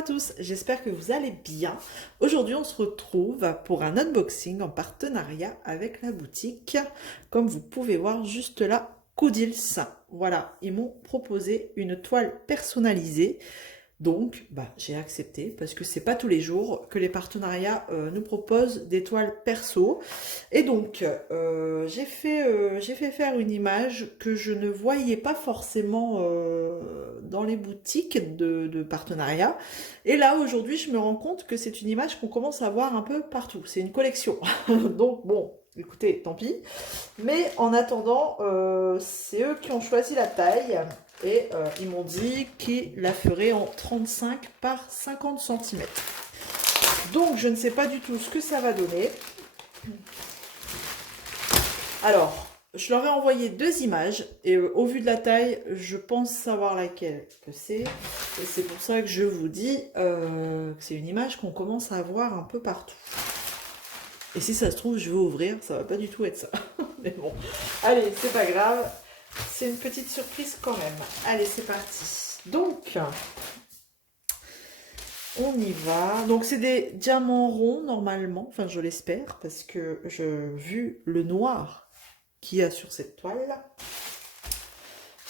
à tous, j'espère que vous allez bien. Aujourd'hui, on se retrouve pour un unboxing en partenariat avec la boutique. Comme vous pouvez voir juste là, Coodils. Voilà, ils m'ont proposé une toile personnalisée. Donc, j'ai accepté parce que c'est pas tous les jours que les partenariats nous proposent des toiles perso. Et donc, j'ai fait faire une image que je ne voyais pas forcément dans les boutiques de partenariat. Et là, aujourd'hui, je me rends compte que c'est une image qu'on commence à voir un peu partout. C'est une collection. Donc, bon, écoutez, tant pis. Mais en attendant, c'est eux qui ont choisi la taille. Et ils m'ont dit qu'ils la feraient en 35 par 50 cm. Donc, je ne sais pas du tout ce que ça va donner. Alors, je leur ai envoyé deux images. Et au vu de la taille, je pense savoir laquelle que c'est. Et c'est pour ça que je vous dis que c'est une image qu'on commence à voir un peu partout. Et si ça se trouve, je vais ouvrir. Ça va pas du tout être ça. Mais bon, allez, c'est pas grave. C'est une petite surprise quand même. Allez, c'est parti. Donc, on y va. Donc, c'est des diamants ronds normalement. Enfin, je l'espère parce que vu le noir qu'il y a sur cette toile,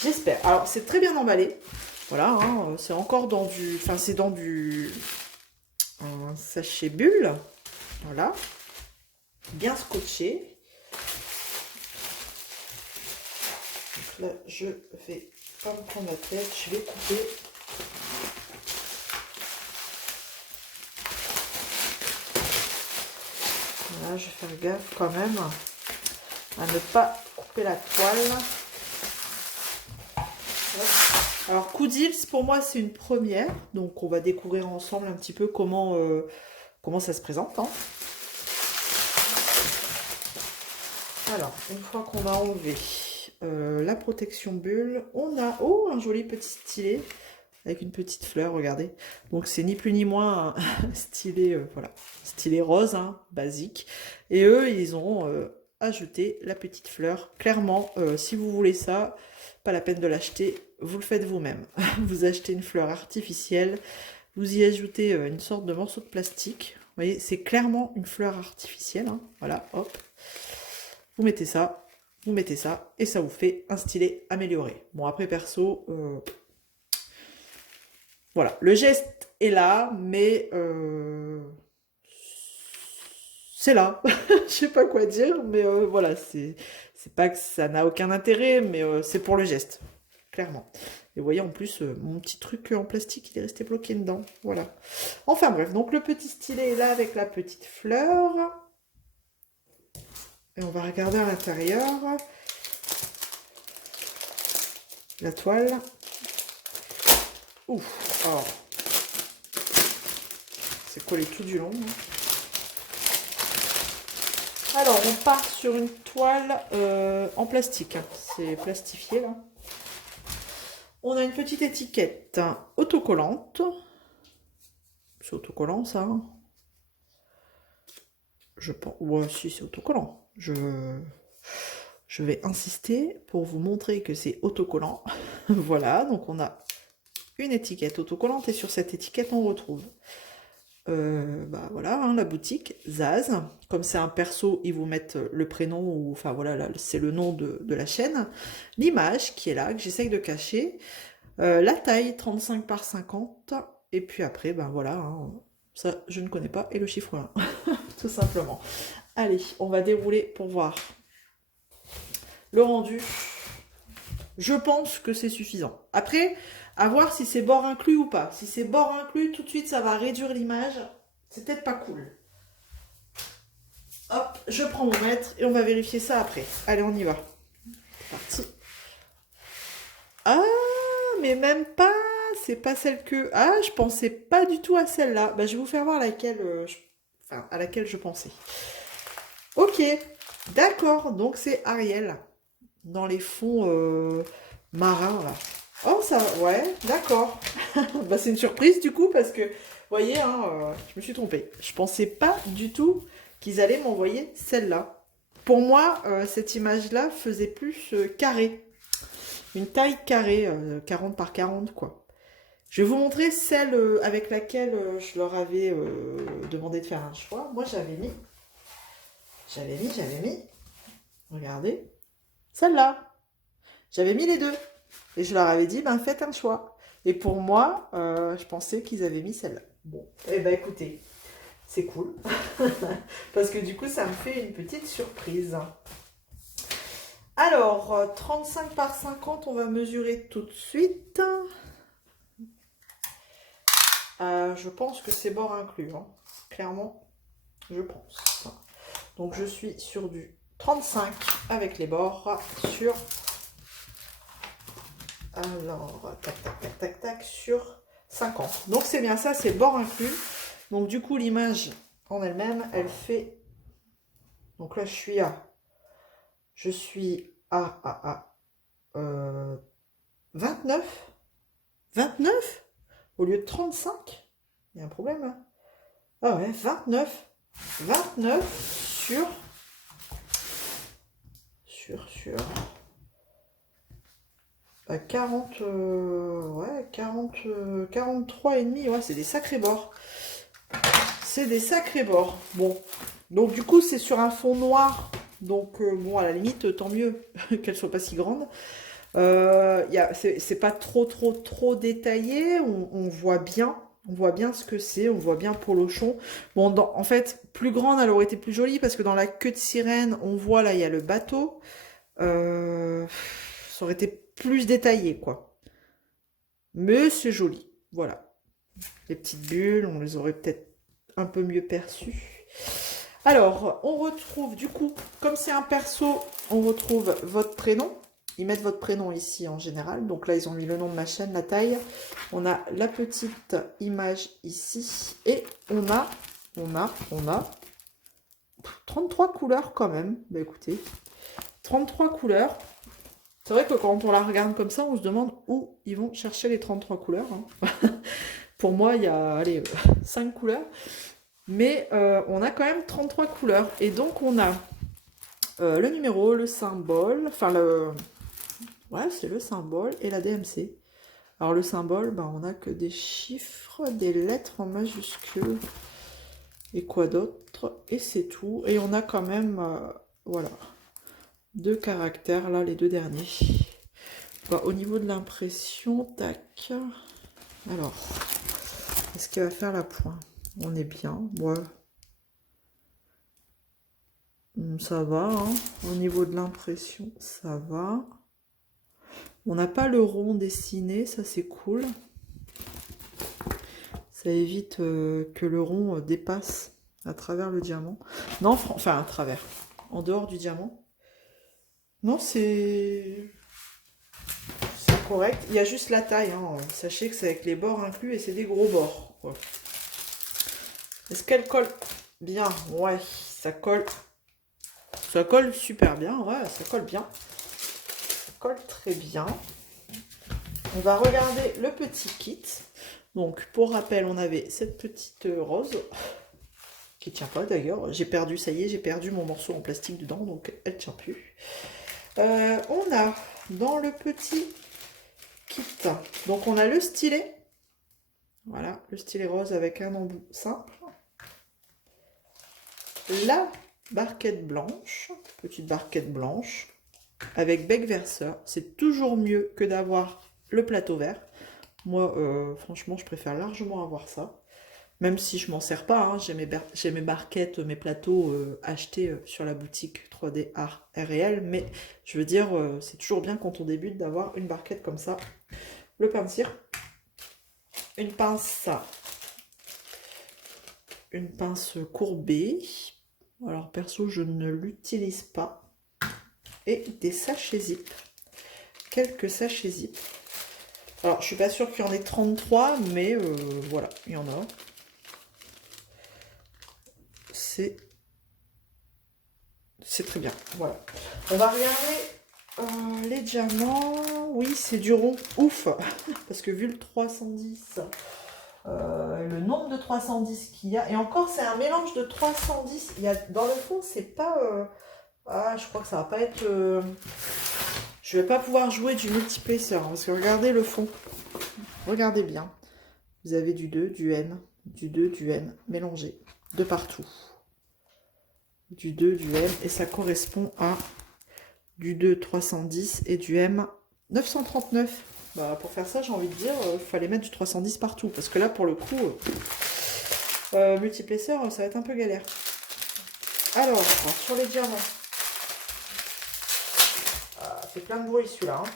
j'espère. Alors, c'est très bien emballé. Voilà, hein, c'est encore dans du... Enfin, c'est dans du... un sachet bulle. Voilà. Bien scotché. Là, je vais pas me prendre la tête, je vais couper. Voilà, je vais faire gaffe quand même à ne pas couper la toile. Alors, Coodils, pour moi, c'est une première. Donc, on va découvrir ensemble un petit peu comment ça se présente. Hein. Alors, une fois qu'on a enlevé la protection bulle, on a un joli petit stylet avec une petite fleur, regardez. Donc c'est ni plus ni moins un stylet, voilà, stylet rose, hein, basique. Et eux, ils ont ajouté la petite fleur. Clairement, si vous voulez ça, pas la peine de l'acheter, vous le faites vous-même. Vous achetez une fleur artificielle, vous y ajoutez une sorte de morceau de plastique. Vous voyez, c'est clairement une fleur artificielle. Hein. Voilà, hop. Vous mettez ça, et ça vous fait un stylet amélioré. Bon, après, perso, voilà, le geste est là, mais c'est là. Je sais pas quoi dire, mais voilà, c'est pas que ça n'a aucun intérêt, mais c'est pour le geste, clairement. Et vous voyez, en plus, mon petit truc en plastique, il est resté bloqué dedans. Voilà. Enfin bref, donc le petit stylet est là avec la petite fleur. Et on va regarder à l'intérieur la toile. Ouf, alors, c'est collé tout du long. Alors, on part sur une toile en plastique. Hein. C'est plastifié, là. On a une petite étiquette autocollante. C'est autocollant, ça. Hein. Je pense... Ouais, si, c'est autocollant. Je vais insister pour vous montrer que c'est autocollant. Voilà, donc on a une étiquette autocollante et sur cette étiquette, on retrouve... voilà, hein, la boutique Zaz. Comme c'est un perso, ils vous mettent le prénom ou enfin voilà, c'est le nom de la chaîne. L'image qui est là, que j'essaye de cacher. La taille 35 par 50. Et puis après, voilà, hein, ça je ne connais pas. Et le chiffre 1, tout simplement. Allez, on va dérouler pour voir le rendu. Je pense que c'est suffisant. Après, à voir si c'est bord inclus ou pas. Si c'est bord inclus, tout de suite, ça va réduire l'image. C'est peut-être pas cool. Hop, je prends mon mètre et on va vérifier ça après. Allez, on y va. C'est parti. Ah, mais même pas. C'est pas celle que... Ah, je pensais pas du tout à celle-là. Je vais vous faire voir laquelle... à laquelle je pensais. Ok, d'accord. Donc, c'est Ariel. Dans les fonds marins, là. Oh, ça va, ouais, d'accord. C'est une surprise, du coup, parce que, vous voyez, hein, je me suis trompée. Je pensais pas du tout qu'ils allaient m'envoyer celle-là. Pour moi, cette image-là faisait plus carré. Une taille carrée, 40 par 40, quoi. Je vais vous montrer celle avec laquelle je leur avais demandé de faire un choix. Moi, j'avais mis, regardez, celle-là. J'avais mis les deux. Et je leur avais dit, ben faites un choix. Et pour moi, je pensais qu'ils avaient mis celle-là. Bon, eh ben écoutez, c'est cool. Parce que du coup, ça me fait une petite surprise. Alors, 35 par 50, on va mesurer tout de suite. Je pense que c'est bord inclus, hein. Clairement, je pense. Donc, je suis sur du 35 avec les bords sur... Alors, tac, tac, tac, tac, tac, sur 50. Donc, c'est bien ça, c'est bord inclus. Donc, du coup, l'image en elle-même, elle fait... Donc là, je suis à 29. 29 au lieu de 35. Il y a un problème là. Ah ouais, 29 sur 40, ouais, 43 et demi. Ouais, c'est des sacrés bords. C'est des sacrés bords. Bon, donc du coup, c'est sur un fond noir. Donc bon, à la limite, tant mieux qu'elle soit pas si grande. C'est pas trop détaillé. On voit bien. On voit bien ce que c'est. On voit bien Polochon. Bon, en fait, plus grande, elle aurait été plus jolie parce que dans la queue de sirène, on voit là, il y a le bateau. Ça aurait été plus détaillé, quoi. Mais c'est joli. Voilà. Les petites bulles, on les aurait peut-être un peu mieux perçues. Alors, on retrouve, du coup, comme c'est un perso, on retrouve votre prénom. Ils mettent votre prénom ici en général. Donc là, ils ont mis le nom de ma chaîne, la taille. On a la petite image ici. Et on a 33 couleurs quand même. Bah écoutez, 33 couleurs. C'est vrai que quand on la regarde comme ça, on se demande où ils vont chercher les 33 couleurs. Hein. Pour moi, il y a, allez, 5 couleurs. Mais on a quand même 33 couleurs. Et donc, on a le numéro, le symbole, enfin, ouais, c'est le symbole et la DMC. Alors, le symbole, ben, on a que des chiffres, des lettres en majuscules. Et quoi d'autre? Et c'est tout. Et on a quand même, voilà, 2 caractères, là, les 2 derniers. Bah, au niveau de l'impression, tac. Alors, est-ce qu'il va faire la pointe? On est bien, ouais. Ça va, hein. Au niveau de l'impression, ça va. On n'a pas le rond dessiné, ça c'est cool. Ça évite que le rond dépasse à travers le diamant. Non, enfin à travers, en dehors du diamant. Non, c'est correct. Il y a juste la taille, hein. Sachez que c'est avec les bords inclus et c'est des gros bords. Est-ce qu'elle colle bien? Ouais, ça colle. Ça colle super bien, ouais, ça colle bien. Ça colle très bien. On va regarder le petit kit. Donc, pour rappel, on avait cette petite rose, qui ne tient pas d'ailleurs. J'ai perdu, ça y est, j'ai perdu mon morceau en plastique dedans, donc elle ne tient plus. On a dans le petit kit, donc on a le stylet. Voilà, le stylet rose avec un embout simple. La barquette blanche, petite barquette blanche, avec bec verseur. C'est toujours mieux que d'avoir le plateau vert. Moi, franchement, je préfère largement avoir ça. Même si je m'en sers pas, hein. J'ai mes barquettes, mes plateaux achetés sur la boutique 3D Art Réel. Mais je veux dire, c'est toujours bien quand on débute d'avoir une barquette comme ça. Le pain de cire. Une pince courbée. Alors perso, je ne l'utilise pas. Et des sachets zip. Quelques sachets zip. Alors, je suis pas sûre qu'il y en ait 33, mais voilà, il y en a. C'est très bien. Voilà. On va regarder les diamants. Oui, c'est du rond. Ouf. Parce que vu le 310, le nombre de 310 qu'il y a, et encore, c'est un mélange de 310. Il y a, dans le fond, c'est pas... ah, je crois que ça va pas être... je vais pas pouvoir jouer du multiplaceur, hein, parce que regardez le fond. Regardez bien. Vous avez du 2, du N, du 2, du N, mélangé de partout. Du 2, du M, et ça correspond à du 2, 310 et du M, 939. Bah, pour faire ça, j'ai envie de dire, il fallait mettre du 310 partout, parce que là, pour le coup, multiplesseur, ça va être un peu galère. Alors, sur les diamants. Fait plein de bruit celui-là. Hein.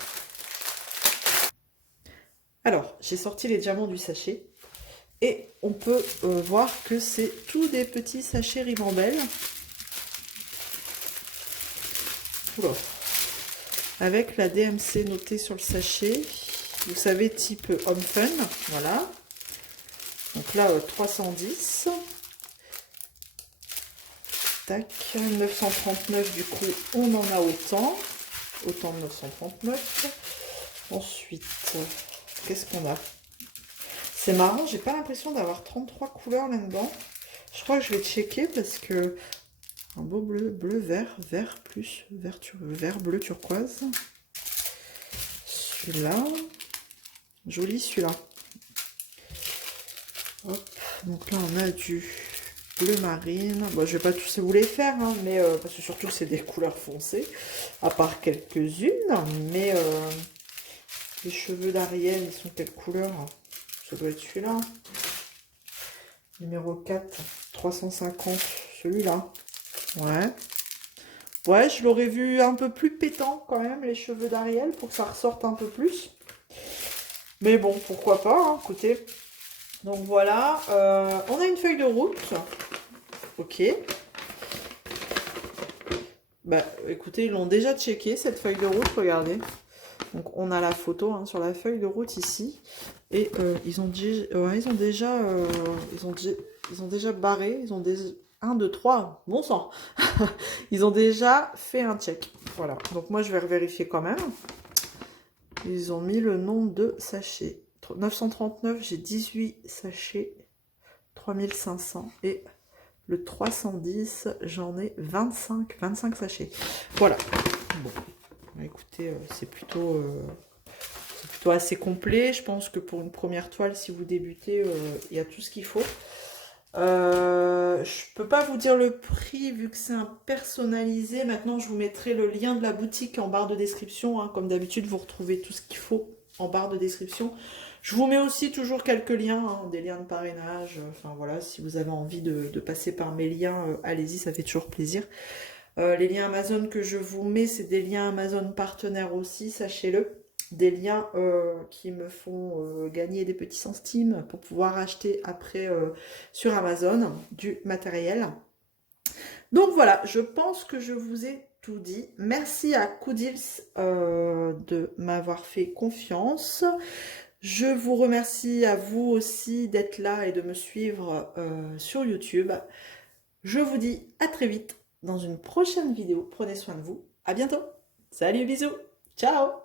Alors, j'ai sorti les diamants du sachet. Et on peut voir que c'est tous des petits sachets Ribambelle. Oula. Avec la DMC notée sur le sachet. Vous savez, type Homme Fun. Voilà. Donc là, 310. Tac. 939, du coup, on en a autant. Autant de 939. Ensuite, qu'est-ce qu'on a? C'est marrant, j'ai pas l'impression d'avoir 33 couleurs là-dedans. Je crois que je vais checker parce que un beau bleu, bleu, vert, vert plus, vert, bleu, turquoise. Celui-là, joli celui-là. Hop, donc là on a du bleu marine. Bon, je vais pas tous vous les faire, hein, mais parce que surtout c'est des couleurs foncées, à part quelques-unes. Mais les cheveux d'Ariel, ils sont quelle couleur? Ça doit être celui-là. Numéro 4, 350, celui-là. Ouais. Ouais, je l'aurais vu un peu plus pétant quand même, les cheveux d'Ariel, pour que ça ressorte un peu plus. Mais bon, pourquoi pas, hein, écoutez. Donc voilà, on a une feuille de route. Ok. Bah, écoutez, ils l'ont déjà checké, cette feuille de route, regardez. Donc on a la photo hein, sur la feuille de route ici. Et ils ont déjà barré, ils ont des 1, 2, 3, bon sang. Ils ont déjà fait un check. Voilà, donc moi je vais vérifier quand même. Ils ont mis le nombre de sachets. 939, j'ai 18 sachets. 3500 et le 310, j'en ai 25 sachets. Voilà. Bon, écoutez, c'est plutôt assez complet. Je pense que pour une première toile, si vous débutez, il y a tout ce qu'il faut. Je peux pas vous dire le prix vu que c'est un personnalisé. Maintenant, je vous mettrai le lien de la boutique en barre de description. Hein. Comme d'habitude, vous retrouvez tout ce qu'il faut en barre de description. Je vous mets aussi toujours quelques liens, hein, des liens de parrainage. Enfin voilà, si vous avez envie de passer par mes liens, allez-y, ça fait toujours plaisir. Les liens Amazon que je vous mets, c'est des liens Amazon partenaires aussi, sachez-le. Des liens qui me font gagner des petits centimes pour pouvoir acheter après sur Amazon du matériel. Donc voilà, je pense que je vous ai tout dit. Merci à Koodils de m'avoir fait confiance. Je vous remercie à vous aussi d'être là et de me suivre sur YouTube. Je vous dis à très vite dans une prochaine vidéo. Prenez soin de vous. À bientôt. Salut, bisous. Ciao.